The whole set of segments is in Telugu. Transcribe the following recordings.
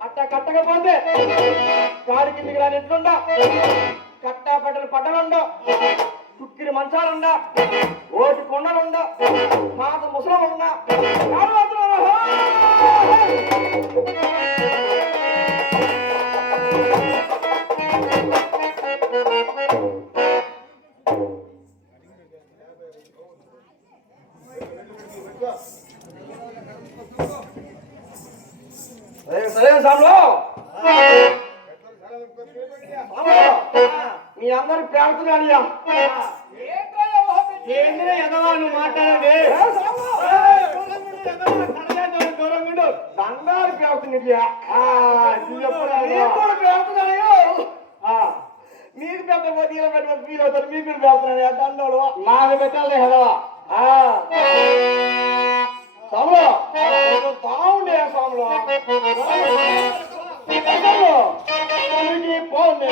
అట్ట కట్టకపోతే కాడి కిందికి రాని ఎట్లుండా కట్టా పట్టలు పట్టలుండా చుక్కిరి మంచాలుండా ఓటి కొండలుండా పాత ముసలుండా మీ అందరు ప్రార్థన అడియా ఎదవా నువ్వు మాట్లాడేది దండాలు ప్రార్థన మీకు పెద్ద పోటీలో పెట్టిన ఫీల్ అవుతారు మీకు ప్రార్థన దండోడు నాకు పెట్టాలి ఎదవా సాములో బాగుండే సాములో పోండి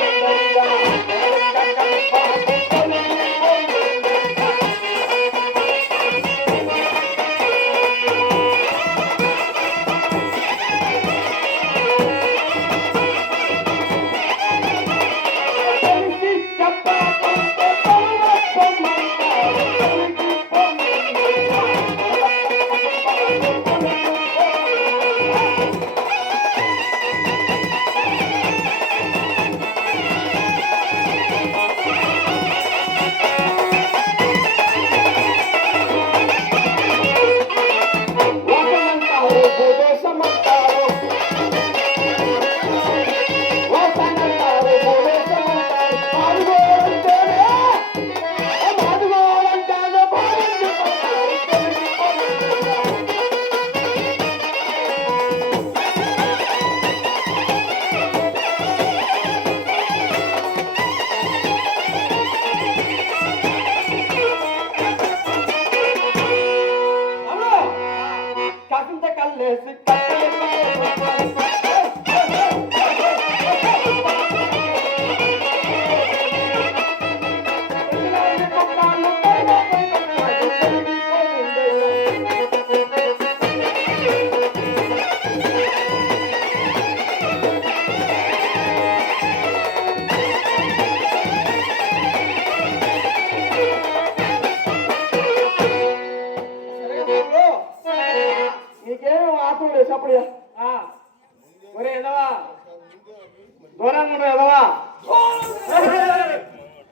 దూరంగా ఎదవా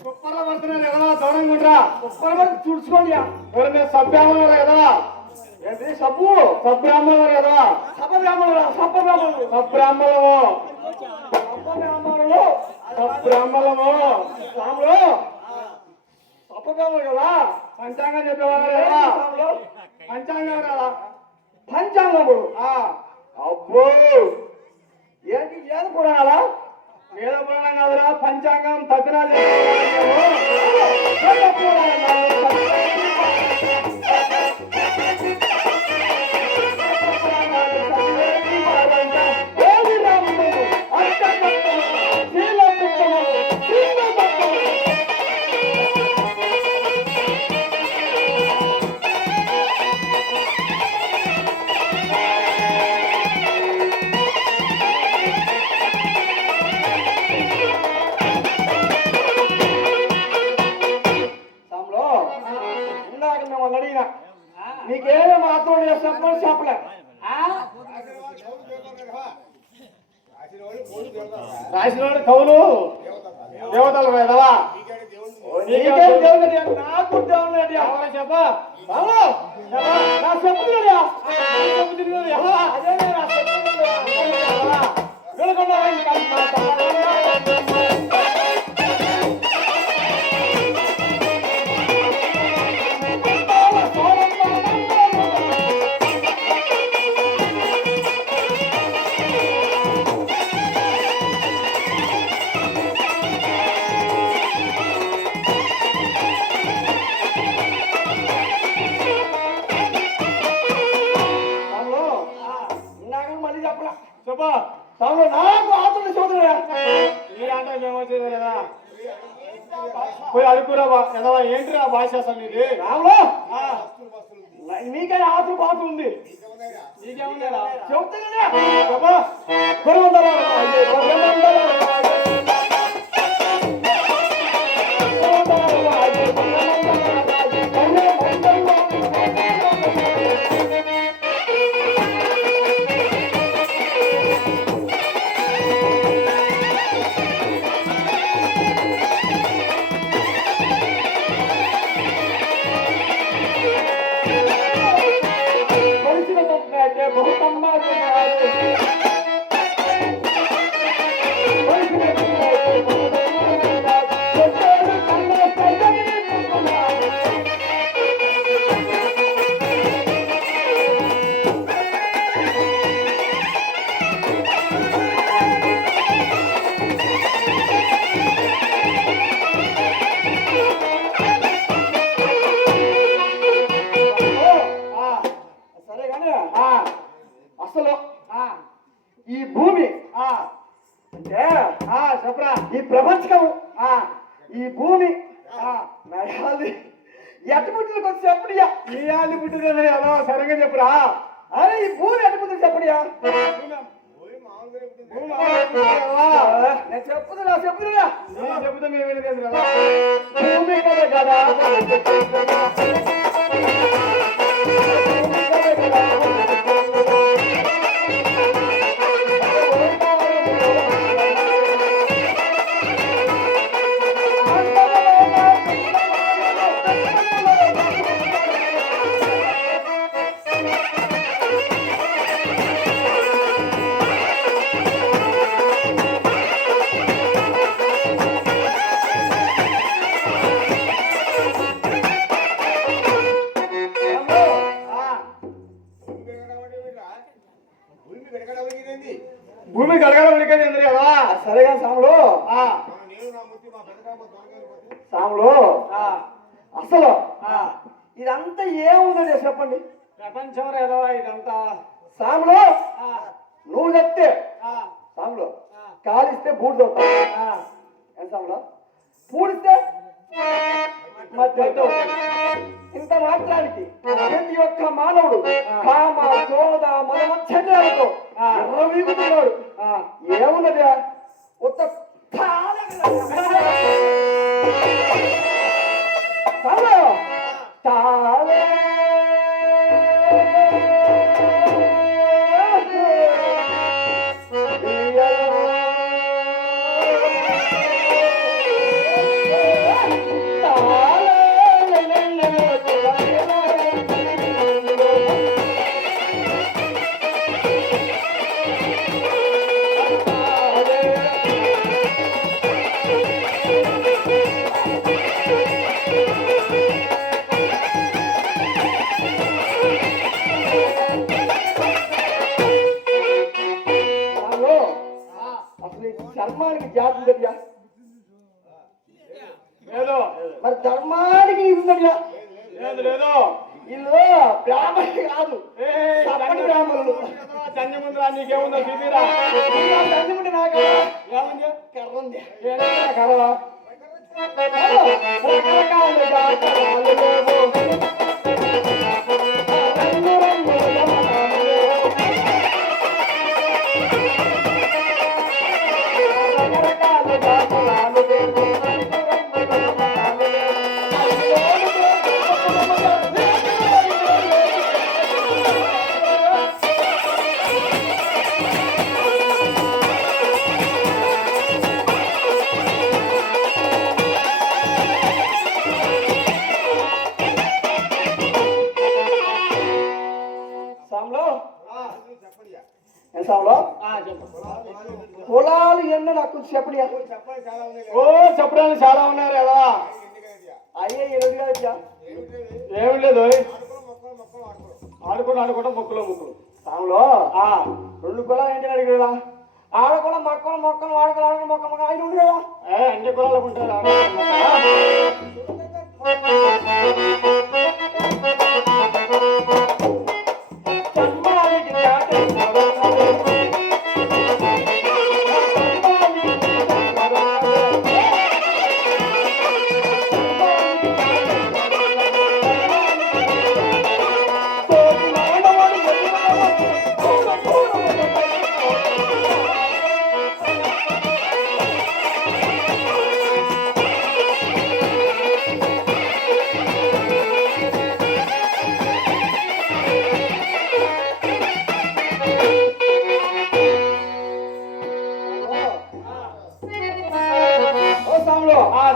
కుప్పర్లో పడుతున్నారు ఎదవా దూరంగా ఉండరా కుప్పర్ చూసుకోండి ఎవరైనా సభ్యామలు ఎదవా ఏంటి సబ్బు సబ్బ్రాహ్మణులు ఎదవా సబ్బ్రాహ్మణులు సబ్బ్రాహ్మణులు సబ్బ్రాహ్మణులు సబ్బ్రాహ్మణులు సబ్బ్రాహ్మణులు రాములు సబ్బ్రాహ్మణులు కదా పంచాంగం చెప్పేవారు కదా పంచాంగం కదా పంచాంగముడు అబ్బో ఏంటి ఏది పురాణాలా వేద పురాణం కాదురా పంచాంగం తగ్గినాలు రాసిన కవులు దేవతలు కదవా నాకు దేవుడు ఎవరో చెప్పా నా చెప్పుతున్నాడు అదే చెప్పా నాకు ఆతుడు చూడరా ఈ ఆట మేము వచ్చేది కదా పోయి అడుగురా ఎదవా ఏంటిరా భాష అసలు నీది రాములు నీకైనా ఆతుడు పాత్ర ఉంది నీకేముందా చెబుతున్నా చెప్పా అసలు ఈ భూమి అంటే చెప్పరా ఈ ప్రపంచం ఈ భూమి ఎట్టుబుట్టులకు వచ్చి చెప్పడియా ఈ ఆలి పుట్టింది ఎలా సరిగ్గా చెప్పురా అరే ఈ భూమి ఎట్టుబుట్టుకు చెప్పడియా నేను చెప్పుతున్నా చెబుతా మేము వెళ్ళేది కదా భూమి కదా భూమి గడగడ ఉడికేది కదా సరేగా సాములు సాములు అసలు ఇదంతా ఏముందని చెప్పండి ప్రపంచంలో ఏదో ఇదంతా సాములు నువ్వు చెప్తే సాములు కాలిస్తే బూడిదవుతావు ఏం సాములు పూడిస్తే మధ్య ఇంత మాత్రానికి ప్రతి ఒక్క మానవుడు కామ క్రోధ మదమచ్చర్యాలతో వీగుతున్నాడు ఏమున్నది ఉత్త ధర్మానికి జాతి ఉందయ్యా లేదు మరి ధర్మానికి ఇది ఉందయ్యా లేదు లేదు వీళ్ళు బ్రాహ్మణి కాదు బ్రాహ్మణులు చంద్రముంద్రా నీకేముందో చూపిరా చంద్రముండి నాకు ఏముంది కర్ర ఉంది కర్రవా ఎంత సాములో చెప్పు. కులాలు ఎన్నో నాకు చెప్పడి ఓ చెప్పడానికి చాలా ఉన్నారు కదా. అయ్యే ఎనిమిది కాదు ఏమి లేదు, ఆడుకుంటా మొక్కులు సాములో రెండు కులాలు ఏంటి అడిగి కదా. ఆడకులం మొక్కలు వాడుకోవాలి ఆడుకుని మొక్క ఆయన ఉంది కదా. అన్ని కులాలకు ఉంటారు.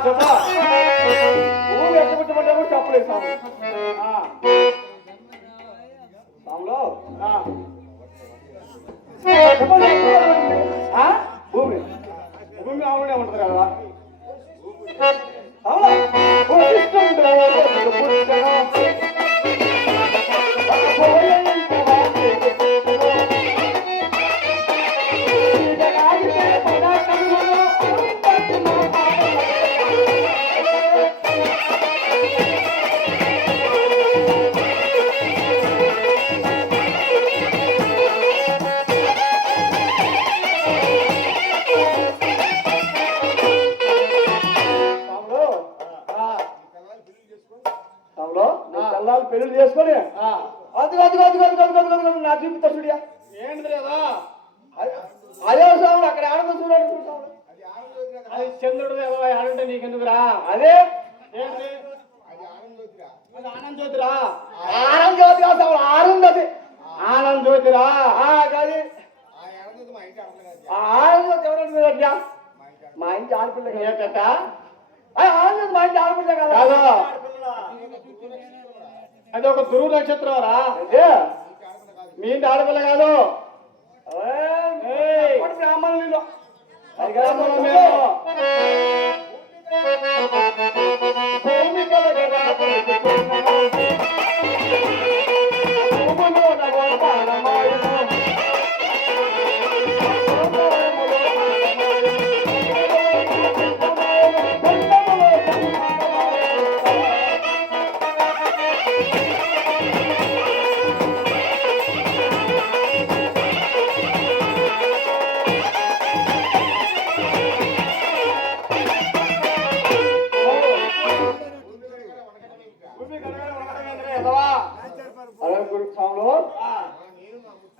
చెప్పా ఊరు ఎక్కబుట్టమంటే కూడా చెప్పలేదు సాము. సాములో భూమి భూమి ఆవిడే ఉంటుంది కదా. పెళ్లి చేసుకొని నా చూపిస్తా స్టూడియో ఏంటిది కదా. అదే సాములు అక్కడ ఆనందం చూడండి. అది చంద్రుడు కదా, ఆడుంటే నీకెందుకురా. అదే ఏంటి ఆనంద్ జ్యోతిరా. ఆనంద్ జ్యోతి కాదు సాములు, ఆనందది ఆనంద్ జ్యోతిరా. కాదు ఆనంద్ జ్యోతి ఎవరంటే మా ఇంటి ఆడపిల్ల ఏంటట ఆనంద్ మా ఇంటి ఆడపిల్ల కదా. అది ఒక దురువు నక్షత్రం రా. మీ ఇంటి ఆడపిల్ల కాదు. బ్రాహ్మణులు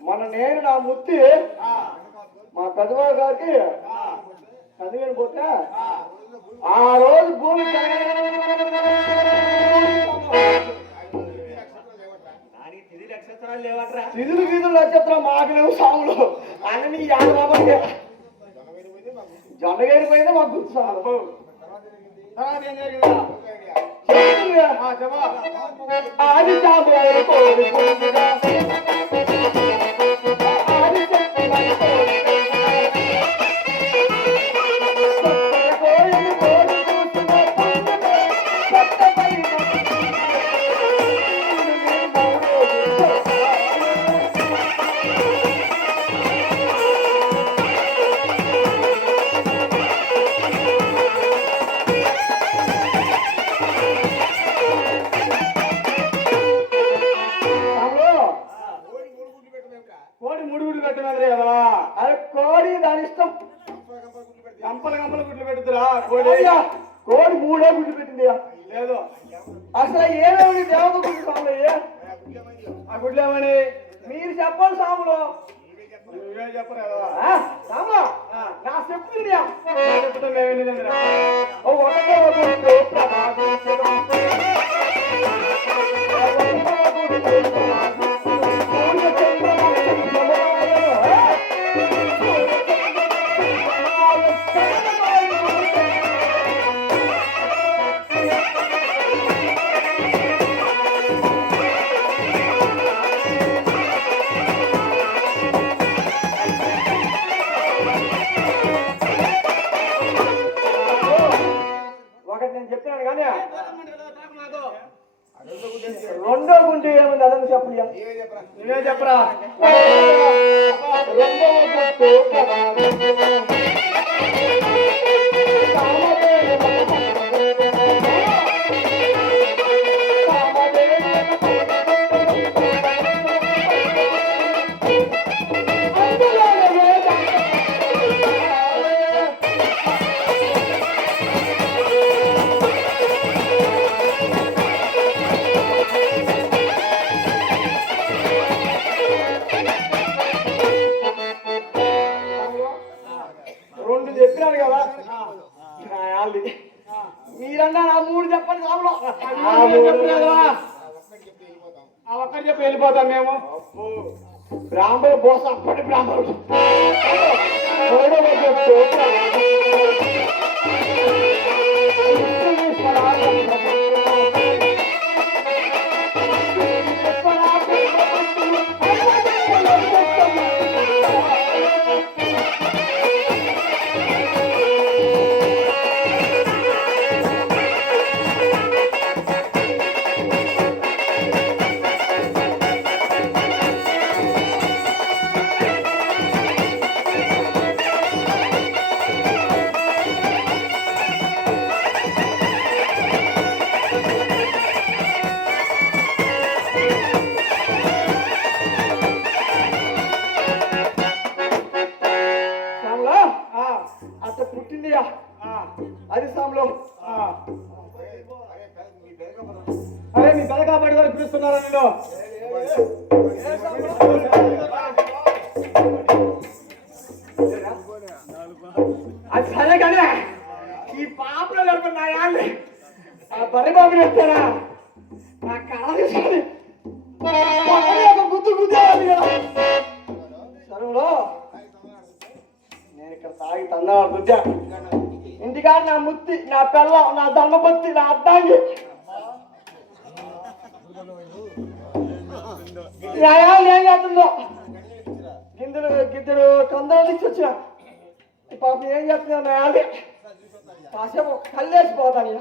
మన నేను నా ముత్తి మా పెద్దవాళ్ళ గారికి చదివిన పోతే ఆ రోజు భూమి తిరుగు వీధులు నక్షత్రం మాకు లేవు సాములు అన్ని యాదవాళ్ళకి జొన్నగేరి పోయినా మాకు గుర్తు సాము. ఆది చాపు కోడి మూడు గుడ్లు పెట్టినది కదా. అది కోడి దాని ఇష్టం. గంపల గుడ్లు పెడుతురా. కోడి కోడి మూడే గుడ్లు పెట్టింది లేదు. అసలు ఏమేమి దేవత గుడ్లు సాములు. ఆ గుడ్లు ఏమని మీరు చెప్పాలి సాములు. నువ్వే చెప్పరు కదా. సాములు నా చెప్తుంది చెప్తే మేమేంటి రెండో గుండి ఏముంది అదని చెప్పు ఇక. నువ్వే చెప్పరా రెండో గుట్టు రెండు చెప్పినారు కదా మీరన్నా నా మూడు చెప్పండి సాములో ఆ ఒక్కటి చెప్పి వెళ్ళిపోతాం మేము బ్రాహ్మణ బోస అప్పటి బ్రాహ్మణుడు మూడవ చెప్తూ అట్ట పుట్టిందియా అది సాములో అరే మీ పెద్ద కాబట్టి వరకు పిలుస్తున్నారా నేను అది సరే కానీ ఈ పాపలో గడప నా యాళ్ళు ఆ బర్రె బాబుని వచ్చారా నా కళ తీసుకొని గుద్దు గుద్దేయాలి కదా సరువులో నేను ఇక్కడ తాగి తన్నాడు గుద్దా ఇంటికాడ నా ముత్తి నా పిల్ల నా దండపత్తి నా అద్దాంగి ఏం చేస్తుందో గిద్దరు కందల నుంచి వచ్చిన పాపం ఏం చేస్తున్నా నా యాది కాసేపు కళ్ళేసిపోతాను ఇక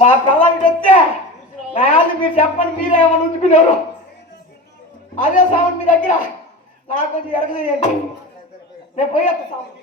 మా పిల్లలకి చెప్తే నాయాలు మీరు చెప్పండి మీరే ఏమన్నా ఉంచుకున్నారు అదే సామాన్ మీ దగ్గర నాకు కొంచెం ఎరగలేదు నేను పోయేస్తా సామాన్